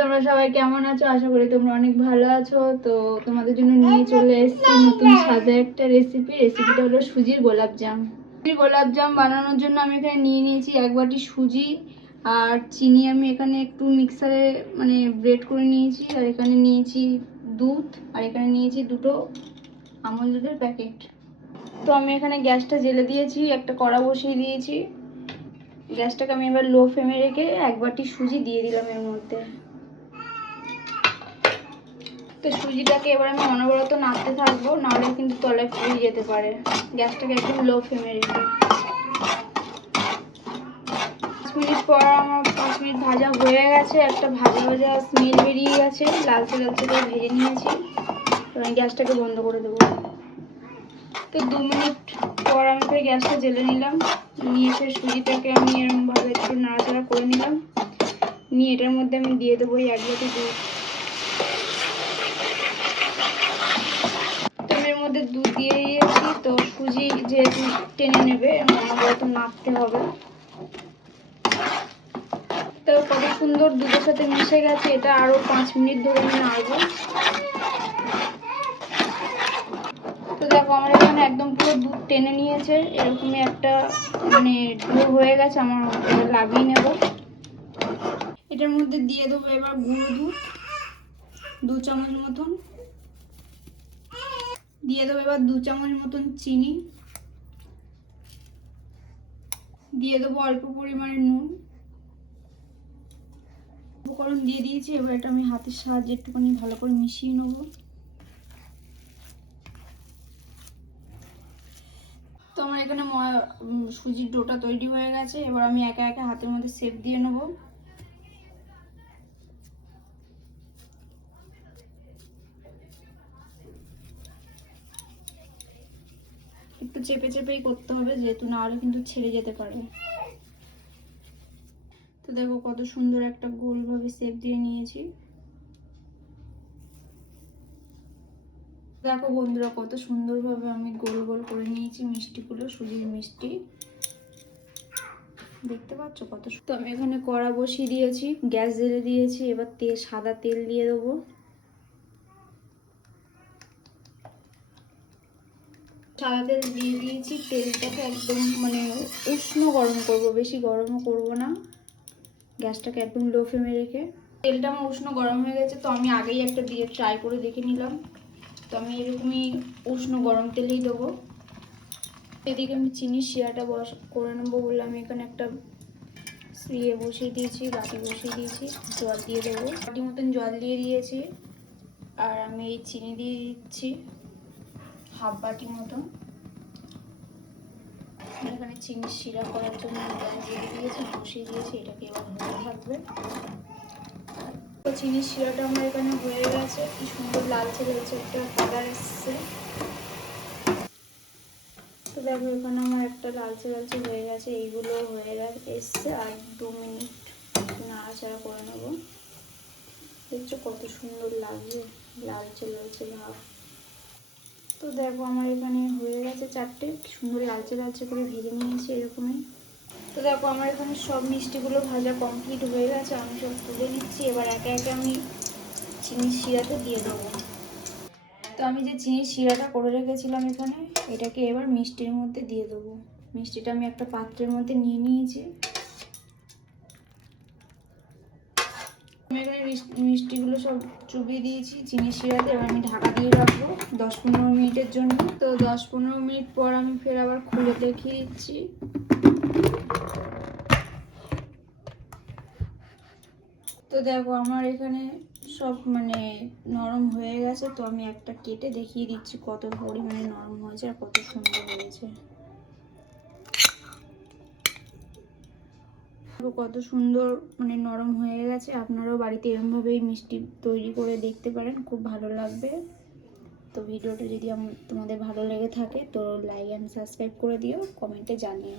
তোমরা সবাই কেমন আছো? আশা করি তোমরা অনেক ভালো আছো। তো তোমাদের জন্য নিয়ে চলে এসেছি নতুন স্বাদের একটা রেসিপিটা হলো সুজির গোলাপজাম। সুজির গোলাপজাম বানানোর জন্য আমি এখানে নিয়ে নিয়েছি 1 বাটি সুজি আর চিনি। আমি এখানে একটু মিক্সারে ব্লেন্ড করে নিয়েছি। আর এখানে নিয়েছি দুধ আর এখানে নিয়েছি 2টো আমুল দুধের প্যাকেট। তো আমি এখানে গ্যাসটা জ্বেলে দিয়েছি, একটা কড়া বসিয়ে দিয়েছি। গ্যাসটাকে আমি এবার লো ফ্লেমে রেখে 1 বাটি সুজি দিয়ে দিলাম এর মধ্যে। তো সুজিটাকে এবার আমি অনবরত নাড়তে থাকবো, নাহলে কিন্তু তলায় পুড়ে যেতে পারে। গ্যাসটাকে একদম লো ফ্লেমে রেখে 5 মিনিট পর আমার 5 মিনিট ভাজা হয়ে গেছে। একটা ভাজা ভাজা স্মেল বেরিয়ে গেছে, লালচে লালচে করে ভেজে নিয়েছি। তো আমি গ্যাসটাকে বন্ধ করে দেবো। তো 2 মিনিট পর আমি ফের গ্যাসটা জ্বেলে নিলাম। নিয়ে এসে সুজিটাকে আমি এরকমভাবে একটু নাড়াচাড়া করে নিলাম। নিয়ে এটার মধ্যে আমি দিয়ে দেবো 1 বাটি দুধ। এর মধ্যে দুধ দিয়ে দিয়েছি। তো সুজি যেহেতু টেনে নেবে, অনবরত নাড়তে হবে। তো কত সুন্দর দুধের সাথে মিশে গেছে। এটা আরো 5 মিনিট ধরে আমি নাড়বো। তো দেখো আমার এখানে একদম পুরো দুধ টেনে নিয়েছে, এরকমই একটা ডো হয়ে গেছে। আমার এবার লাগিয়ে নেব। এটার মধ্যে দিয়ে দেবো এবার গুঁড়ো দুধ 2 চামচ মতন। দিয়ে দেবো এবার 2 চামচ মতন চিনি। দিয়ে দেবো অল্প পরিমাণে নুন। উপকরণ দিয়ে দিয়েছি। এবার এটা আমি হাতের সাহায্যে একটুখানি ভালো করে মিশিয়ে নেব। তো আমার এখানে সুজির ডোটা তৈরি হয়ে গেছে। এবার আমি একা একা হাতের মধ্যে শেপ দিয়ে নেব। একটু চেপে চেপেই করতে হবে, যেহেতু না হলে কিন্তু ছেড়ে যেতে পারে। তো দেখো কত সুন্দর একটা গোলভাবে শেপ দিয়ে নিয়েছি। দেখো বন্ধুরা কত সুন্দরভাবে আমি গোল গোল করে নিয়েছি মিষ্টিগুলো, সুজির মিষ্টি। দেখতে পাচ্ছ কত। তো আমি এখানে কড়া বসিয়ে দিয়েছি, গ্যাস জ্বেলে দিয়েছি। এবার সাদা তেল দিয়ে দেবো। সাদা তেল দিয়ে দিয়েছি। তেলটাকে একদম উষ্ণ গরম করব, বেশি গরমও করব না। গ্যাসটাকে একদম লো ফ্লেমে রেখে। তেলটা আমার উষ্ণ গরম হয়ে গেছে। তো আমি আগেই একটা দিয়ে ট্রাই করে দেখে নিলাম। তো আমি এরকমই উষ্ণ গরম তেলেই দেবো। এদিকে আমি চিনির শিরাটা করে নেবো বলে আমি এখানে একটা বসিয়ে দিয়েছি, বাটি বসিয়ে দিয়েছি। জল দিয়ে দেবো, বাটি মতন জল দিয়ে দিয়েছি। আর আমি এই চিনি দিয়ে দিচ্ছি হাফ বাটি মতন। এখানে চিনির শিরা করার জন্য জল দিয়ে দিয়েছি, বসিয়ে দিয়েছি। এটাকে এবার হতে থাকবে। তো চিনির শিরাটা আমার এখানে হয়ে গেছে। কি সুন্দর লালচে লালচে একটা কালার এসছে। তো দেখো এখানে আমার একটা লালচে লালচে হয়ে গেছে। এইগুলো হয়ে এসছে। আর 2 মিনিট নাড়াচাড়া করে নেব। দেখছো কত সুন্দর লাগছে লালচে লালচে ভাব। তো দেখো আমার এখানে হয়ে গেছে 4টে। সুন্দর লালচে লালচে করে ভেজে নিয়েছি এরকমই। তো দেখো আমার এখানে সব মিষ্টিগুলো ভাজা কমপ্লিট হয়ে গেছে। আমি সব তুলে নিচ্ছি। এবার একে একে আমি চিনির শিরাটা দিয়ে দেবো। তো আমি যে চিনির শিরাটা করে রেখেছিলাম এখানে, এটাকে এবার মিষ্টির মধ্যে দিয়ে দেবো। মিষ্টিটা আমি একটা পাত্রের মধ্যে নিয়ে নিয়েছি। আমি এখানে মিষ্টিগুলো সব চুবিয়ে দিয়েছি চিনির শিরাতে। এবার আমি ঢাকা দিয়ে রাখবো 10-15 মিনিটের জন্য। তো 10-15 মিনিট পর আমি ফের আবার খুলে দেখিয়ে দিচ্ছি। তো দেখো আমার এখানে সব নরম হয়ে গেছে। তো আমি একটা কেটে দেখিয়ে দিচ্ছি কত পরিমাণে নরম হয়েছে আর কত সুন্দর হয়েছে। কত সুন্দর নরম হয়ে গেছে। আপনারাও বাড়িতে এরকমভাবেই মিষ্টি তৈরি করে দেখতে পারেন, খুব ভালো লাগবে। তো ভিডিওটা যদি তোমাদের ভালো লেগে থাকে তো লাইক অ্যান্ড সাবস্ক্রাইব করে দিও, কমেন্টে জানিও।